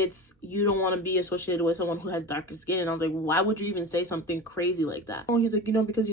it's you don't want to be associated with someone who has darker skin. And I was like, why would you even say something crazy like that? Oh, he's like, because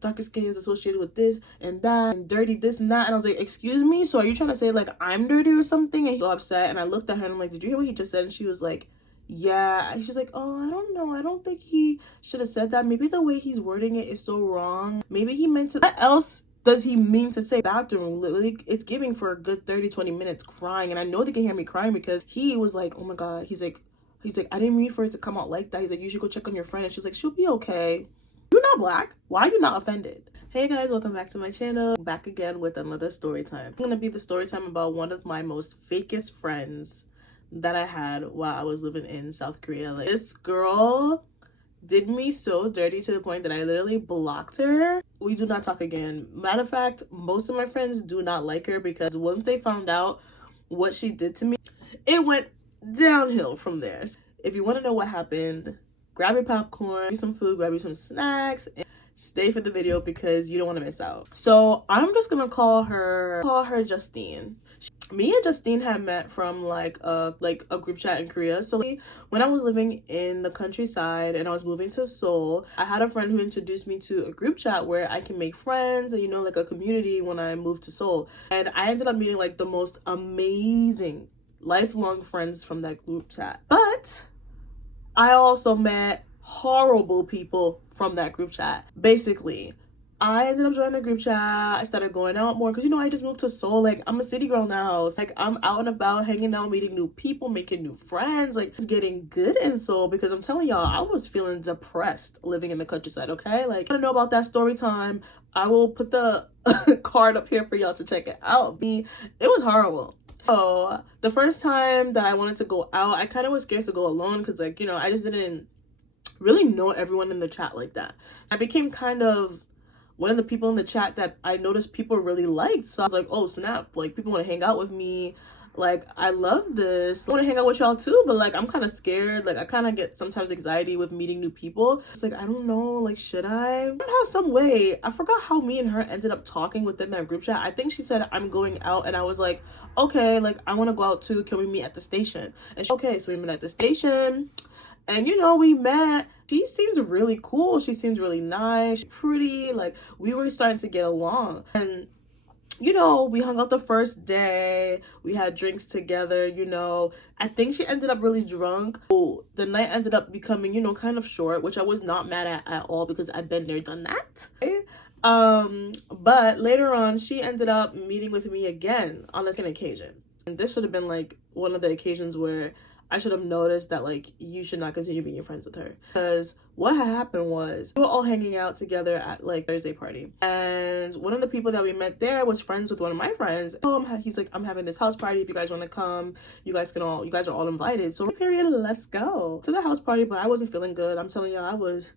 darker skin is associated with this and that and dirty this and that. And I was like, excuse me, so are you trying to say like I'm dirty or something? And he got upset, and I looked at her and I'm like, did you hear what he just said? And she was like, yeah. And she's like, oh, I don't know, I don't think he should have said that. Maybe the way he's wording it is so wrong. Maybe he meant to. What else does he mean to say? Bathroom, literally, it's giving for a good 30-20 minutes crying. And I know they can hear me crying because he was like, oh my god, he's like, I didn't mean for it to come out like that. He's like, you should go check on your friend. And she's like, she'll be okay. You're not black, why are you not offended? Hey guys, welcome back to my channel. Back again with another story time. It's gonna be the story time about one of my most fakest friends that I had while I was living in South Korea. Like, this girl did me so dirty to the point that I literally blocked her. We do not talk again. Matter of fact, most of my friends do not like her because once they found out what she did to me, it went downhill from there. If you want to know what happened, grab your popcorn, grab you some food, grab you some snacks, and stay for the video because you don't want to miss out. So I'm just gonna call her Justine. Me and Justine had met from like a group chat in Korea. So when I was living in the countryside and I was moving to Seoul, I had a friend who introduced me to a group chat where I can make friends and like a community when I moved to Seoul. And I ended up meeting like the most amazing lifelong friends from that group chat. But I also met horrible people from that group chat. Basically, I ended up joining the group chat. I started going out more because I just moved to Seoul. Like, I'm a city girl now. So, like, I'm out and about, hanging out, meeting new people, making new friends. Like, it's getting good in Seoul because I'm telling y'all, I was feeling depressed living in the countryside, okay? Like, I don't know about that story time. I will put the card up here for y'all to check it out. It was horrible. So, the first time that I wanted to go out, I kind of was scared to go alone because, like, I just didn't really know everyone in the chat like that. I became kind of one of the people in the chat that I noticed people really liked. So I was like, oh snap, like people want to hang out with me. Like, I love this. I want to hang out with y'all too, but like I'm kind of scared. Like I kind of get sometimes anxiety with meeting new people. It's like, I don't know, like should I? Somehow, some way, I forgot how me and her ended up talking within that group chat. I think she said I'm going out and I was like, okay, like I want to go out too. Can we meet at the station? And she, okay, so we met at the station. And we met. She seems really cool. She seems really nice, pretty. Like, we were starting to get along. And we hung out the first day. We had drinks together, I think she ended up really drunk. Oh, the night ended up becoming, kind of short, which I was not mad at all because I've been there, done that. But later on, she ended up meeting with me again on a second occasion. And this should have been like one of the occasions where I should have noticed that like you should not continue being friends with her, because what had happened was we were all hanging out together at like Thursday party, and one of the people that we met there was friends with one of my friends. He's like, I'm having this house party, if you guys want to come, you guys are all invited. So period, let's go to the house party. But I wasn't feeling good. I'm telling you, I was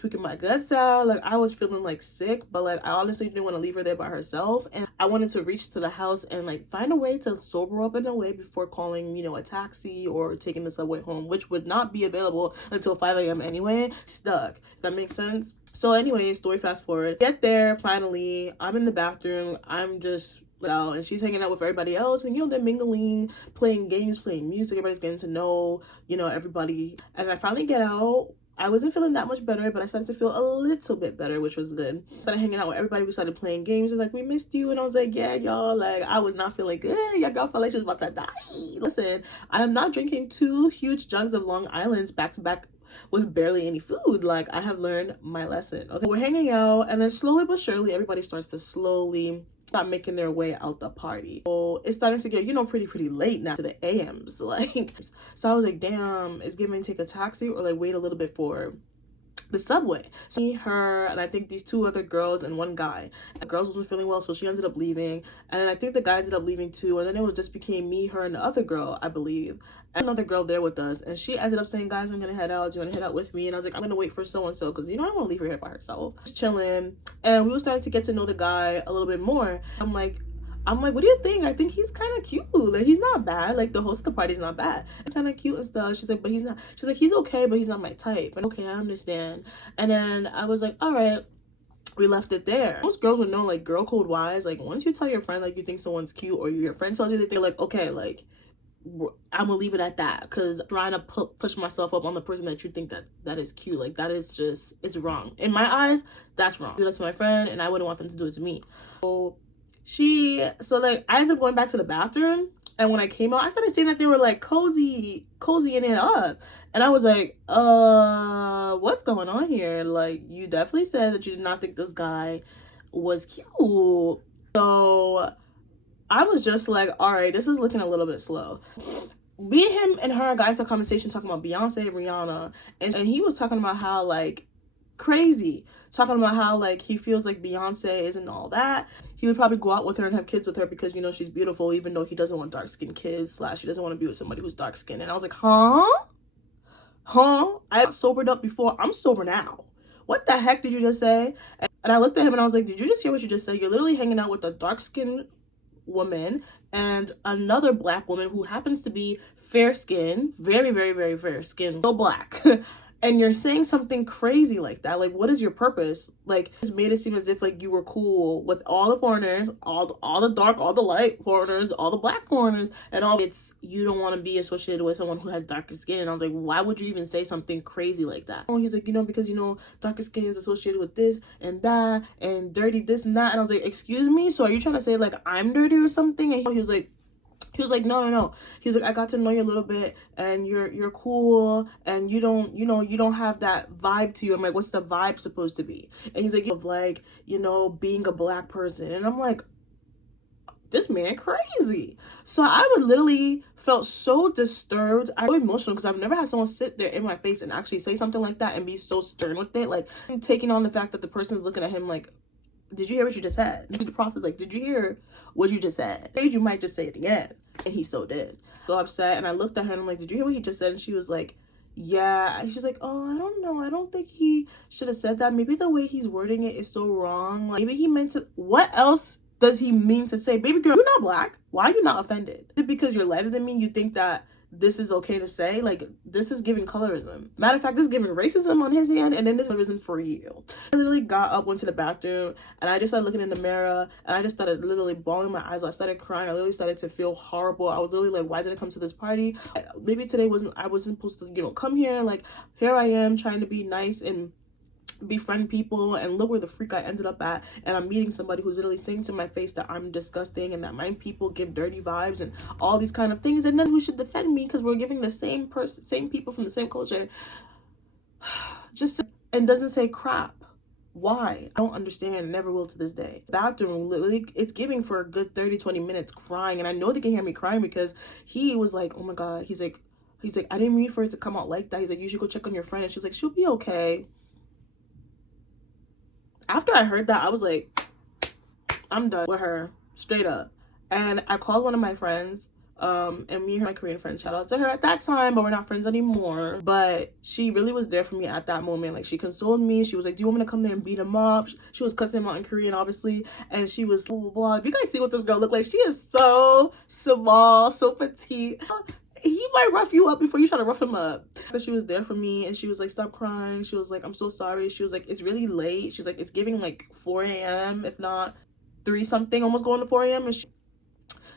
freaking my guts out. Like I was feeling like sick, but like I honestly didn't want to leave her there by herself, and I wanted to reach to the house and like find a way to sober up in a way before calling a taxi or taking the subway home, which would not be available until 5 a.m. anyway. Stuck. Does that make sense? So anyway, story fast forward, get there, finally I'm in the bathroom, I'm just out, and she's hanging out with everybody else, and they're mingling, playing games, playing music, everybody's getting to know everybody. And I finally get out. I wasn't feeling that much better, but I started to feel a little bit better, which was good. Started hanging out with everybody. We started playing games. They're like, we missed you. And I was like, yeah, y'all. Like, I was not feeling good. Your girl felt like she was about to die. Listen, I am not drinking 2 huge jugs of Long Island's back to back with barely any food. Like, I have learned my lesson. Okay, we're hanging out, and then slowly but surely, everybody starts to slowly start making their way out the party. So it's starting to get pretty late now, to the AMs. Like, so I was like, damn, it's giving take a taxi or like wait a little bit for the subway. So me, her, and I think these 2 other girls and 1 guy. The girls wasn't feeling well, so she ended up leaving, and then I think the guy ended up leaving too, and then it just became me, her, and the other girl, I believe, and another girl there with us. And she ended up saying, guys, I'm gonna head out. Do you want to head out with me? And I was like, I'm gonna wait for so and so, because I don't want to leave her here by herself. Just chilling, and we were starting to get to know the guy a little bit more. I'm like, what do you think? I think he's kind of cute. Like, he's not bad. Like, the host of the party's not bad. It's kind of cute and stuff. She's like, but he's not. She's like, he's okay, but he's not my type. And okay, I understand. And then I was like, all right. We left it there. Most girls would know, like, girl code wise, like, once you tell your friend like you think someone's cute, or your friend tells you that, they're like, okay, like, I'm gonna leave it at that, because trying to push myself up on the person that you think that is cute, like that is just, it's wrong in my eyes. That's wrong. Do that to my friend, and I wouldn't want them to do it to me. So like I ended up going back to the bathroom, and when I came out, I started seeing that they were like cozying it up, and I was like, what's going on here? Like, you definitely said that you did not think this guy was cute. So I was just like, all right, this is looking a little bit slow. Him and her got into a conversation talking about Beyonce, Rihanna, and he was talking about how, like, crazy, talking about how, like, he feels like Beyonce isn't all that. He would probably go out with her and have kids with her because, you know, she's beautiful, even though he doesn't want dark-skinned kids, / he doesn't want to be with somebody who's dark-skinned. And I was like, huh? I got sobered up before. I'm sober now. What the heck did you just say? And I looked at him and I was like, did you just hear what you just said? You're literally hanging out with a dark-skinned woman and another black woman who happens to be fair skinned, very, very, very fair skinned, so black. And you're saying something crazy like that. Like, what is your purpose? Like, just made it seem as if like you were cool with all the foreigners, all the dark, all the light foreigners, all the black foreigners, and all. It's, you don't want to be associated with someone who has darker skin. And I was like, why would you even say something crazy like that? Oh, he's like, you know, because, you know, darker skin is associated with this and that and dirty this and that. And I was like, excuse me, so are you trying to say like I'm dirty or something? And he was like, no. He's like, I got to know you a little bit, and you're cool, and you don't have that vibe to you. I'm like, what's the vibe supposed to be? And he's like, of like, you know, being a black person. And I'm like, this man crazy. So I would literally felt so disturbed. I was so emotional because I've never had someone sit there in my face and actually say something like that and be so stern with it. Like, taking on the fact that the person's looking at him like, did you hear what you just said? The process, like, did you hear what you just said? You might just say it again. And he so did. So upset. And I looked at her and I'm like, did you hear what he just said? And she was like, yeah. And she's like, oh, I don't know. I don't think he should have said that. Maybe the way he's wording it is so wrong. Like, maybe he meant to. What else does he mean to say? Baby girl, you're not black. Why are you not offended? Is it because you're lighter than me, you think that this is okay to say? Like, this is giving colorism. Matter of fact, this is giving racism on his hand, and then this is colorism for you. I literally got up, went to the bathroom, and I just started looking in the mirror, and I just started literally bawling my eyes out. I started crying. I literally started to feel horrible. I was literally like, why did I come to this party? Maybe today I wasn't supposed to, you know, come here. Like, here I am trying to be nice and befriend people, and look where the freak I ended up at. And I'm meeting somebody who's literally saying to my face that I'm disgusting and that my people give dirty vibes and all these kind of things, and then who should defend me because we're giving the same people from the same culture just, and doesn't say crap. Why? I don't understand. Never will to this day. Bathroom, literally, it's giving for a good 30-20 minutes crying, and I know they can hear me crying because he was like, oh my god, he's like I didn't mean for it to come out like that. He's like, you should go check on your friend. And she's like, she'll be okay. After I heard that, I was like, I'm done with her, straight up. And I called one of my friends, and me and my Korean friend, shout out to her at that time, but we're not friends anymore. But she really was there for me at that moment. Like, she consoled me. She was like, do you want me to come there and beat him up? She was cussing him out in Korean, obviously. And she was blah, blah, blah. If you guys see what this girl looked like, she is so small, so petite. He might rough you up before you try to rough him up. But she was there for me, and she was like, stop crying. She was like, I'm so sorry. She was like, it's really late. She's like, it's giving like 4 a.m. if not 3 something, almost going to 4 a.m. And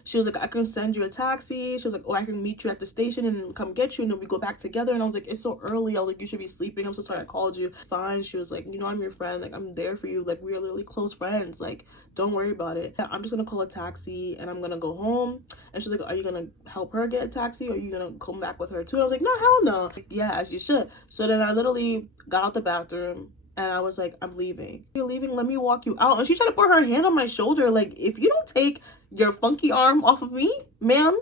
she was like, I can send you a taxi. She was like, oh, I can meet you at the station and come get you, and then we go back together. And I was like, it's so early. I was like, you should be sleeping. I'm so sorry I called you. Fine. She was like, you know, I'm your friend. Like, I'm there for you. Like, we are literally close friends. Like, don't worry about it. I'm just gonna call a taxi and I'm gonna go home. And she's like, are you gonna help her get a taxi, or are you gonna come back with her too? And I was like, no, hell no. Like, yeah, as you should. So then I literally got out the bathroom and I was like, I'm leaving. You're leaving? Let me walk you out. And she tried to put her hand on my shoulder. Like, if you don't take your funky arm off of me, ma'am.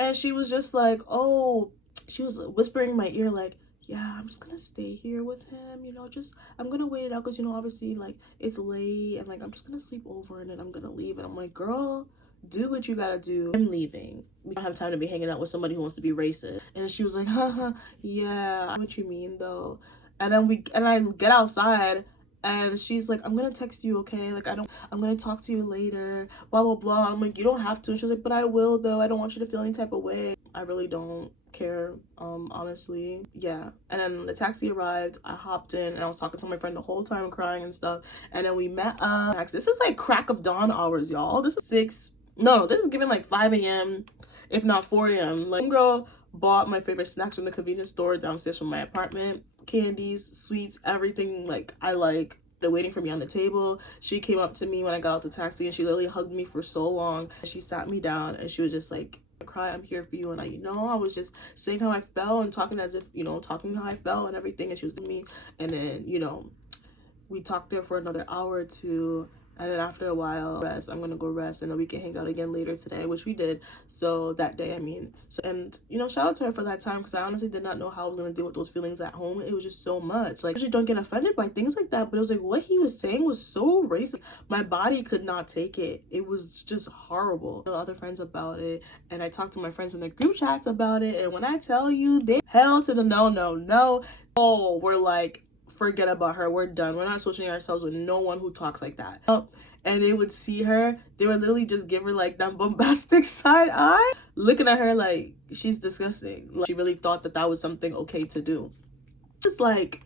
And she was just like, oh, she was whispering in my ear like, yeah, I'm just gonna stay here with him, you know, just, I'm gonna wait it out because, you know, obviously, like, it's late, and like, I'm just gonna sleep over and then I'm gonna leave. And I'm like, girl, do what you gotta do. I'm leaving. We don't have time to be hanging out with somebody who wants to be racist. And she was like, haha, yeah, what you mean though? And then I get outside, and she's like, I'm gonna text you, okay? Like, I'm gonna talk to you later, blah, blah, blah. I'm like, you don't have to. And she's like, but I will, though. I don't want you to feel any type of way. I really don't care, honestly. Yeah. And then the taxi arrived. I hopped in, and I was talking to my friend the whole time, crying and stuff. And then we met up. This is like crack of dawn hours, y'all. This is this is giving like 5 a.m. if not 4 a.m. Like, girl bought my favorite snacks from the convenience store downstairs from my apartment, candies, sweets, everything like I like. They're waiting for me on the table. She came up to me when I got out the taxi and she literally hugged me for so long. She sat me down and she was just like, cry, I'm here for you. And I was just saying how I felt and talking as if, talking how I felt and everything. And she was with me. And then, we talked there for another hour or two. And then after a while, I'm gonna go rest, and then we can hang out again later today, which we did. So that day, shout out to her for that time, because I honestly did not know how I was gonna deal with those feelings at home. It was just so much. Like, I usually don't get offended by things like that, but it was like what he was saying was so racist. My body could not take it. It was just horrible. I told other friends about it, and I talked to my friends in their group chats about it. And when I tell you, they hell to the no. Oh, we're like, forget about her, we're done, we're not associating ourselves with no one who talks like that. And they would see her, they would literally just give her like that bombastic side eye, looking at her like she's disgusting. Like, she really thought that was something okay to do. Just like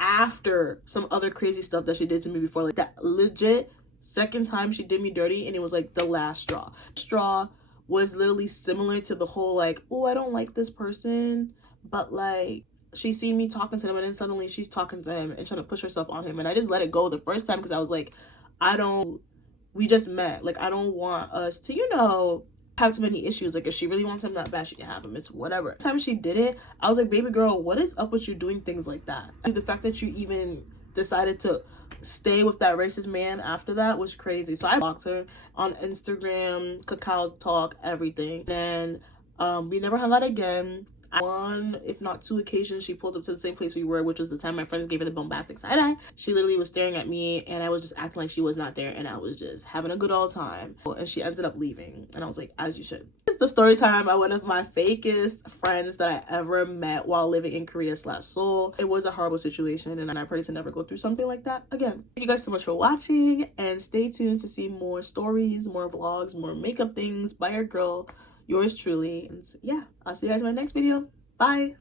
after some other crazy stuff that she did to me before, like that legit second time she did me dirty, and it was like the last straw was literally similar to the whole like, oh, I don't like this person, but like she seen me talking to them, and then suddenly she's talking to him and trying to push herself on him. And I just let it go the first time, because I was like, we just met. Like, I don't want us to, have too many issues. Like, if she really wants him that bad, she can have him. It's whatever. The time she did it, I was like, baby girl, what is up with you doing things like that? The fact that you even decided to stay with that racist man after that was crazy. So I blocked her on Instagram, Cacao Talk, everything. And we never hung out again. One, if not 2 occasions, she pulled up to the same place we were, which was the time my friends gave her the bombastic side eye. She literally was staring at me, and I was just acting like she was not there, and I was just having a good old time. And she ended up leaving, and I was like, as you should. It's the story time by one of my fakest friends that I ever met while living in Korea/Seoul. It was a horrible situation, and I pray to never go through something like that again. Thank you guys so much for watching, and stay tuned to see more stories, more vlogs, more makeup things by your girl, yours truly. And yeah, I'll see you guys in my next video. Bye.